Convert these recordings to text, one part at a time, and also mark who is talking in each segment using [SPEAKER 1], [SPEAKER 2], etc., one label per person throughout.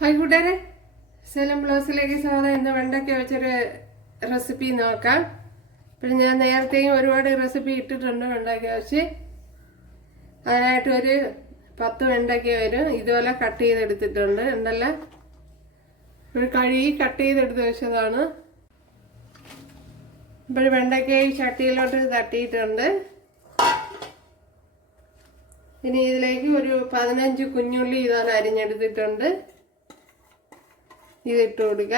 [SPEAKER 1] Hi കൂട്ടുകാരെ. സേലം ബ്ലൗസിലേക്ക് സ്വാഗതം. ഇന്ന് വെണ്ടയ്ക്ക വെച്ചൊരു റെസിപ്പി നോക്കാം. പിന്നെ ഞാൻ നേരത്തെയും ഒരുപാട് റെസിപ്പി ഇട്ടിട്ടുണ്ട് വെണ്ടയ്ക്ക വെച്ച്. അതിനായിട്ട് ഒരു പത്ത് വെണ്ടയ്ക്ക വരും. ഇതുപോലെ കട്ട് ചെയ്തെടുത്തിട്ടുണ്ട്. എന്തല്ല ഒരു കഴുകി കട്ട് ചെയ്തെടുത്ത് വെച്ചതാണ്. ഇപ്പോൾ വെണ്ടയ്ക്ക ഈ ചട്ടിയിലോട്ട് തട്ടിയിട്ടുണ്ട്. ഇനി ഇതിലേക്ക് ഒരു പതിനഞ്ച് കുഞ്ഞുള്ളി ഇതാണ് അരിഞ്ഞെടുത്തിട്ടുണ്ട്. കൊടുക്കുക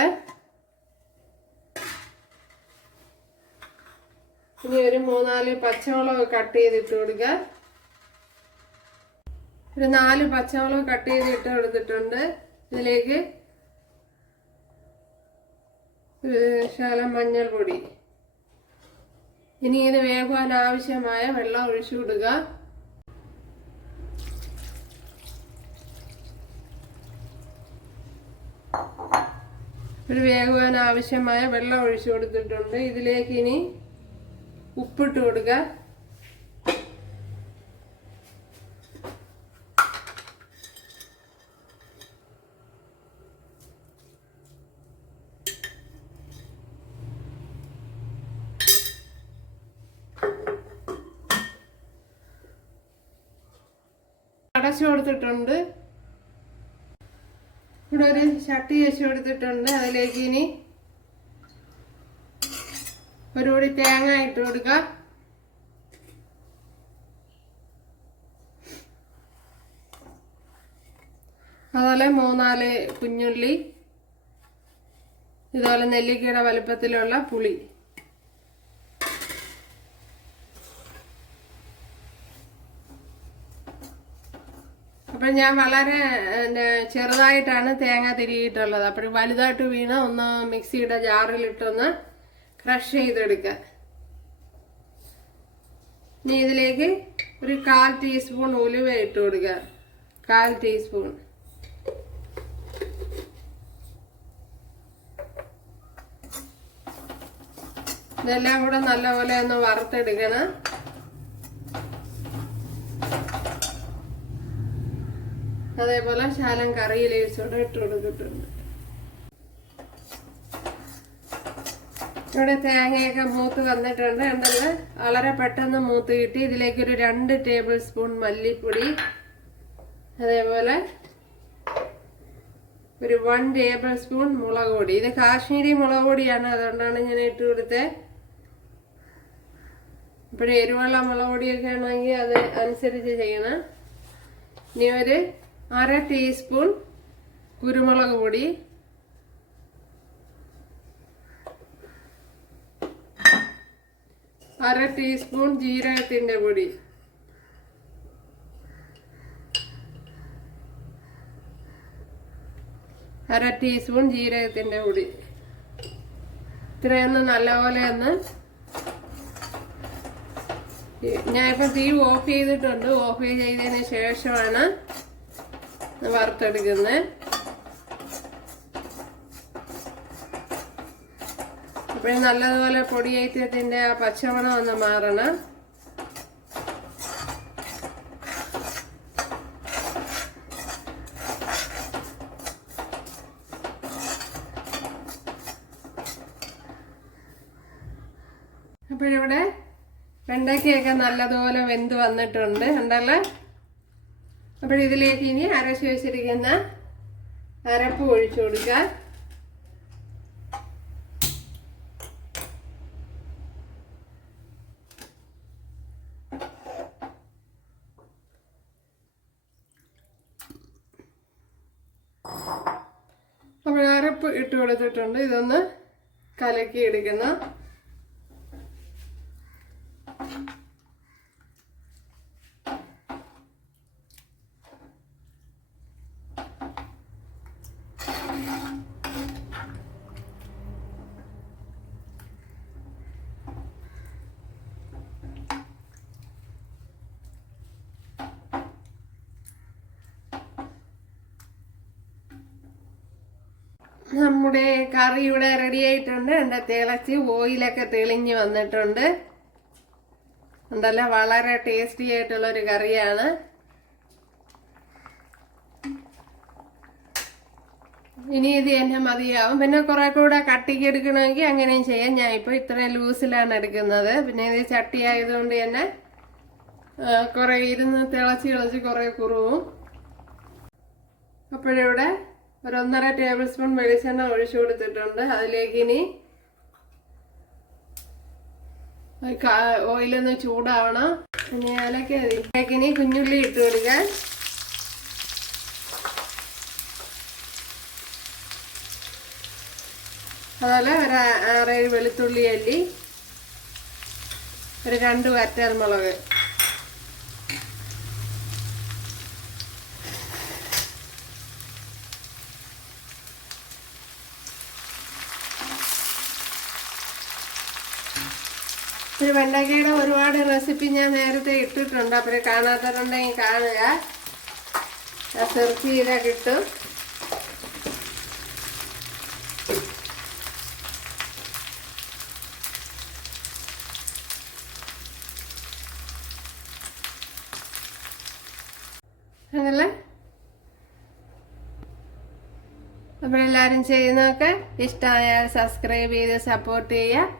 [SPEAKER 1] ഇനി ഒരു മൂന്നാൽ പച്ചമുളക് കട്ട് ചെയ്തിട്ട് കൊടുക്കുക ഒരു നാല് പച്ചമുളക് കട്ട് ചെയ്തിട്ട് കൊടുത്തിട്ടുണ്ട്. ഇതിലേക്ക് ഒരു ശകലം മഞ്ഞൾപ്പൊടി. ഇനി ഇത് വേകുവാൻ ആവശ്യമായ വെള്ളം ഒഴിച്ചു കൊടുക്കുക. ഒരു വേകുവാൻ ആവശ്യമായ വെള്ളം ഒഴിച്ചു കൊടുത്തിട്ടുണ്ട്. ഇതിലേക്ക് ഇനി ഉപ്പിട്ട് കൊടുക്കുക. അടച്ചു കൊടുത്തിട്ടുണ്ട്. ഇവിടെ ഒരു ചട്ടി വെച്ച് കൊടുത്തിട്ടുണ്ട്. അതിലേക്ക് ഇനി ഒരു കൂടി തേങ്ങ ഇട്ട് കൊടുക്കുക അതുപോലെ മൂന്നാൽ കുഞ്ഞുള്ളി ഇതുപോലെ നെല്ലിക്കയുടെ വലുപ്പത്തിലുള്ള പുളി. അപ്പം ഞാൻ വളരെ ചെറുതായിട്ടാണ് തേങ്ങ തിരിയിട്ടുള്ളത്. അപ്പോൾ വലുതായിട്ട് വീണ ഒന്ന് മിക്സിയുടെ ജാറിലിട്ടൊന്ന് ക്രഷ് ചെയ്തെടുക്കുക ഇനി ഇതിലേക്ക് ഒരു കാൽ ടീസ്പൂൺ ഉലുവ ഇട്ട് കൊടുക്കുക കാൽ ടീസ്പൂൺ. ഇതെല്ലാം കൂടെ നല്ലപോലെ ഒന്ന് വറുത്തെടുക്കണം. അതേപോലെ ശാലം കറിയിൽ ലീവ്സോടെ ഇട്ട് കൊടുത്തിട്ടുണ്ട്. ഇവിടെ തേങ്ങയൊക്കെ മൂത്ത് വന്നിട്ടുണ്ട്. ഉണ്ടല്ലോ വളരെ പെട്ടെന്ന് മൂത്ത് കിട്ടി. ഇതിലേക്ക് ഒരു രണ്ട് ടേബിൾ സ്പൂൺ മല്ലിപ്പൊടി. അതേപോലെ ഒരു വൺ ടേബിൾ സ്പൂൺ മുളക് പൊടി. ഇത് കാശ്മീരി മുളക് പൊടിയാണ്. അതുകൊണ്ടാണ് ഞാൻ ഇട്ട് കൊടുത്തത് ഇപ്പോഴും എരിവുള്ള മുളക് പൊടിയൊക്കെ ആണെങ്കിൽ അത് അനുസരിച്ച് ചെയ്യണം. ഇനി ഒരു അര ടീസ്പൂൺ കുരുമുളക് പൊടി. അര ടീസ്പൂൺ ജീരകത്തിന്റെ പൊടി. അര ടീസ്പൂൺ ജീരകത്തിന്റെ പൊടി. ഇത്രയൊന്ന് നല്ലപോലെ ഒന്ന് ഞാനിപ്പോൾ തീ ഓഫ് ചെയ്തിട്ടുണ്ട്. ഓഫ് ചെയ്തതിന് ശേഷമാണ് വറുത്തെടുക്കുന്നത്. അപ്പോഴും നല്ലതുപോലെ പൊടിയേറ്റത്തിന്റെ ആ പച്ചമണം ഒന്ന് മാറണം. അപ്പോഴിവിടെ വെണ്ടയ്ക്കയൊക്കെ നല്ലതുപോലെ വെന്ത് വന്നിട്ടുണ്ട്. ഉണ്ടല്ലോ അപ്പോൾ ഇതിലേക്ക് ഇനി അരച്ച് വെച്ചിരിക്കുന്ന അരപ്പ് ഒഴിച്ചു കൊടുക്കുക. അപ്പോൾ അരപ്പ് ഇട്ട് കൊടുത്തിട്ടുണ്ട്. ഇതൊന്ന് കലക്കി എടുക്കണം നമ്മുടെ കറി ഇവിടെ റെഡി ആയിട്ടുണ്ട്. എന്റെ തിളച്ച് ഓയിലൊക്കെ തെളിഞ്ഞ് വന്നിട്ടുണ്ട്. ഉണ്ടല്ലോ വളരെ ടേസ്റ്റി ആയിട്ടുള്ള ഒരു കറിയാണ്. ഇനി ഇത് തന്നെ മതിയാവും. പിന്നെ കുറെ കൂടെ കട്ടിക്ക് എടുക്കണമെങ്കിൽ അങ്ങനെയും ചെയ്യാം. ഞാൻ ഇപ്പോൾ ഇത്രയും ലൂസിലാണ് എടുക്കുന്നത്. പിന്നെ ഇത് ചട്ടി ആയതുകൊണ്ട് തന്നെ കുറെ ഇരുന്ന് തിളച്ച് തിളച്ച് കുറെ കുറുവും. അപ്പോഴിവിടെ ഒരു ഒന്നര ടേബിൾ സ്പൂൺ വെളിച്ചെണ്ണ ഒഴിച്ചു കൊടുത്തിട്ടുണ്ട്. അതിലേക്ക് ഇനി ഓയിലൊന്ന് ചൂടാവണം. ഇനി അതിലേക്ക് ഇനി കുഞ്ഞുള്ളി ഇട്ട് കൊടുക്കാൻ അതുപോലെ ഒരു ആറേഴ് വെളുത്തുള്ളി അല്ലി ഒരു രണ്ട് വറ്റൽ ഒരു വെണ്ടയ്ക്കയുടെ ഒരുപാട് റെസിപ്പി ഞാൻ നേരത്തെ ഇട്ടിട്ടുണ്ട്. അപ്പോൾ കാണാത്തവരുണ്ടെങ്കിൽ കാണുക. സെർച്ച് ചെയ്താൽ കിട്ടും. അപ്പോൾ അപ്പോഴെല്ലാവരും ചെയ്യുന്നതൊക്കെ ഇഷ്ടമായാൽ സബ്സ്ക്രൈബ് ചെയ്ത് സപ്പോർട്ട് ചെയ്യുക.